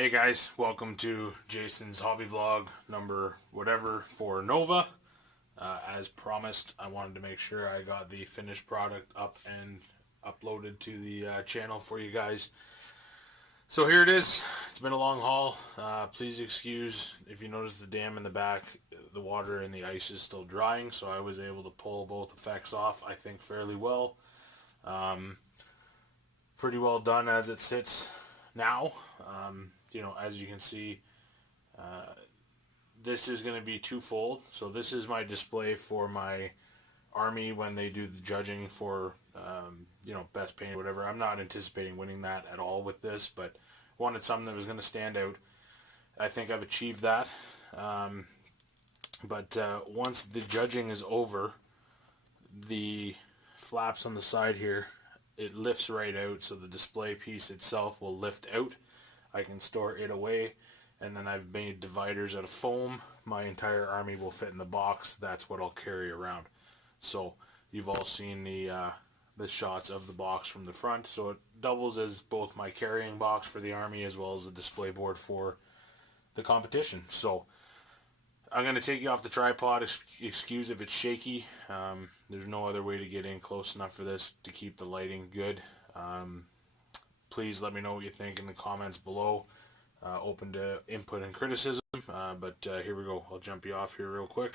Hey guys, welcome to Jason's hobby vlog number whatever for Nova. As promised, I wanted to make sure I got the finished product up and uploaded to the channel for you guys. So here it is. It's been a long haul. Please excuse if you notice the dam in the back. The water and the ice is still drying, so I was able to pull both effects off, I think, fairly well. Pretty well done as it sits now. As you can see, this is going to be twofold. So this is my display for my army when they do the judging for, best paint or whatever. I'm not anticipating winning that at all with this, but wanted something that was going to stand out. I think I've achieved that. But once the judging is over, the flaps on the side here, it lifts right out, so the display piece itself will lift out. I can store it away, and then I've made dividers out of foam. My entire army will fit in the box. That's what I'll carry around. So you've all seen the shots of the box from the front, so it doubles as both my carrying box for the army as well as a display board for the competition. So I'm going to take you off the tripod. Excuse if it's shaky. There's no other way to get in close enough for this to keep the lighting good. Please let me know what you think in the comments below. Open to input and criticism. But here we go. I'll jump you off here real quick.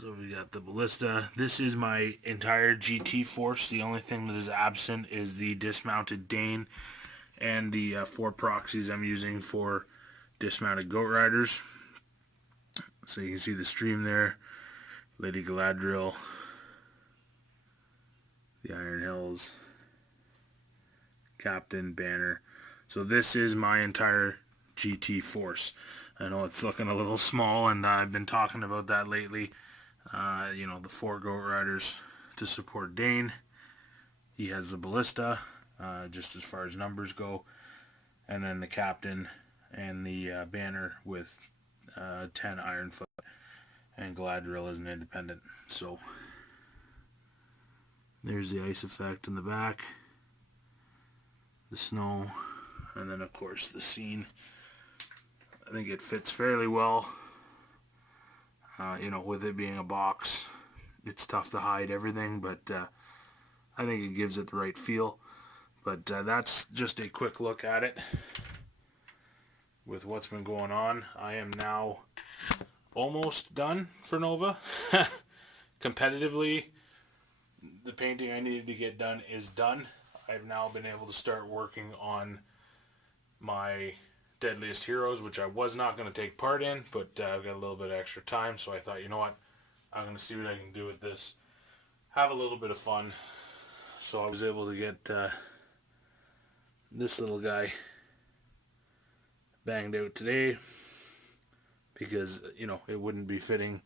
So we got the ballista. This is my entire GT force. The only thing that is absent is the dismounted Dane and the 4 proxies I'm using for dismounted goat riders. So you can see the stream there. Lady Galadriel, the Iron Hills, Captain, Banner. So this is my entire GT force. I know it's looking a little small, and I've been talking about that lately. The 4 goat riders to support Dane. He has the ballista, just as far as numbers go, and then the Captain and the Banner with 10 Ironfoot, and Galadriel is an independent. So there's the ice effect in the back, the snow, and then of course the scene. I think it fits fairly well. With it being a box, it's tough to hide everything, but I think it gives it the right feel. But that's just a quick look at it with what's been going on. I am now almost done for Nova. Competitively, the painting I needed to get done is done. I've now been able to start working on my Deadliest Heroes, which I was not going to take part in, but I've got a little bit of extra time, so I thought, you know what, I'm going to see what I can do with this. Have a little bit of fun. So I was able to get this little guy banged out today because, it wouldn't be fitting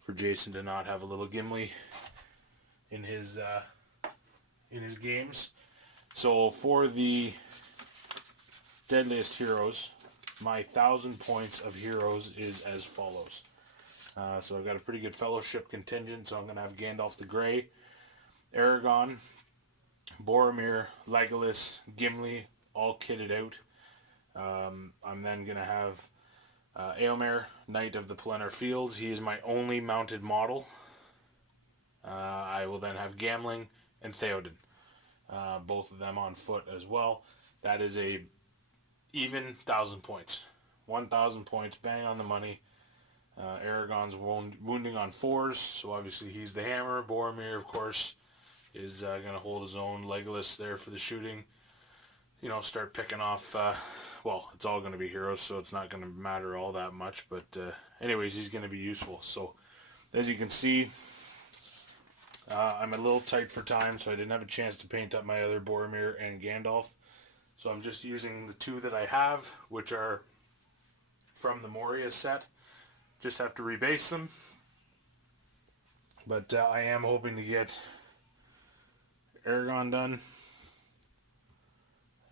for Jason to not have a little Gimli in his games. So for the Deadliest Heroes, my 1,000 points of heroes is as follows. So I've got a pretty good fellowship contingent, so I'm going to have Gandalf the Grey, Aragorn, Boromir, Legolas, Gimli, all kitted out. I'm then going to have Éomer, Knight of the Pelennor Fields. He is my only mounted model. I will then have Gamling and Theoden, both of them on foot as well. That is a even 1,000 points. 1,000 points, bang on the money. Aragorn's wounding on 4s, so obviously he's the hammer. Boromir, of course, is going to hold his own. Legolas there for the shooting. Start picking off, it's all going to be heroes, so it's not going to matter all that much, but anyways, he's going to be useful. So, as you can see, I'm a little tight for time, so I didn't have a chance to paint up my other Boromir and Gandalf. So I'm just using the 2 that I have, which are from the Moria set. Just have to rebase them. But I am hoping to get Aragorn done.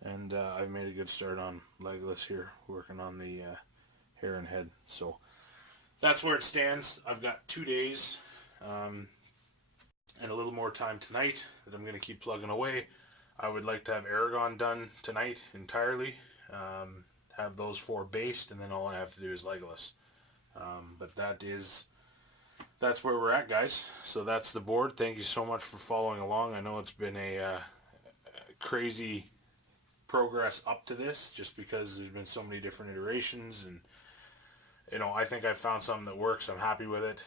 And I've made a good start on Legolas here, working on the hair and head. So that's where it stands. I've got 2 days and a little more time tonight that I'm going to keep plugging away. I would like to have Aragon done tonight entirely. Have those 4 based, and then all I have to do is Legolas. But that's where we're at, guys. So that's the board. Thank you so much for following along. I know it's been a crazy progress up to this, just because there's been so many different iterations, and I think I found something that works. I'm happy with it.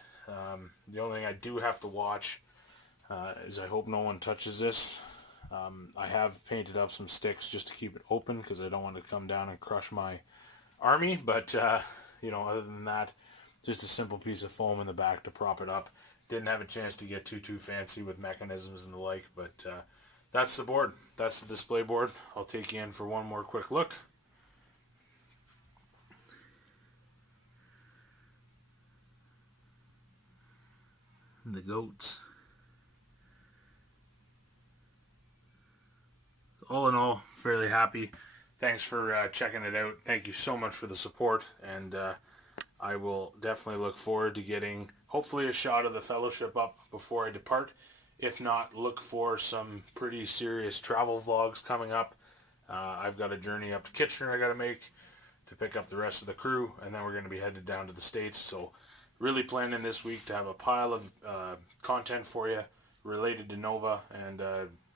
The only thing I do have to watch is I hope no one touches this. I have painted up some sticks just to keep it open because I don't want to come down and crush my army, but other than that, just a simple piece of foam in the back to prop it up. Didn't have a chance to get too fancy with mechanisms and the like, but that's the board. That's the display board. I'll take you in for one more quick look. The goats. All in all, fairly happy. Thanks for checking it out. Thank you so much for the support, and I will definitely look forward to getting hopefully a shot of the Fellowship up before I depart. If not, look for some pretty serious travel vlogs coming up. I've got a journey up to Kitchener I got to make to pick up the rest of the crew, and then we're going to be headed down to the States. So really planning this week to have a pile of content for you related to Nova, and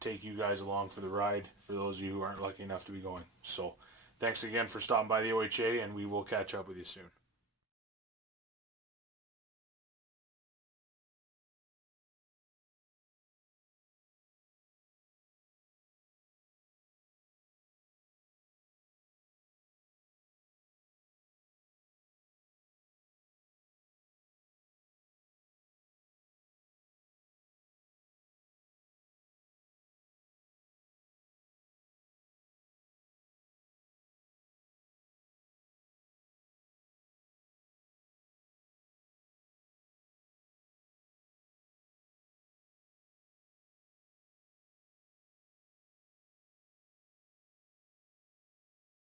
take you guys along for the ride for those of you who aren't lucky enough to be going. So thanks again for stopping by the OHA, and we will catch up with you soon.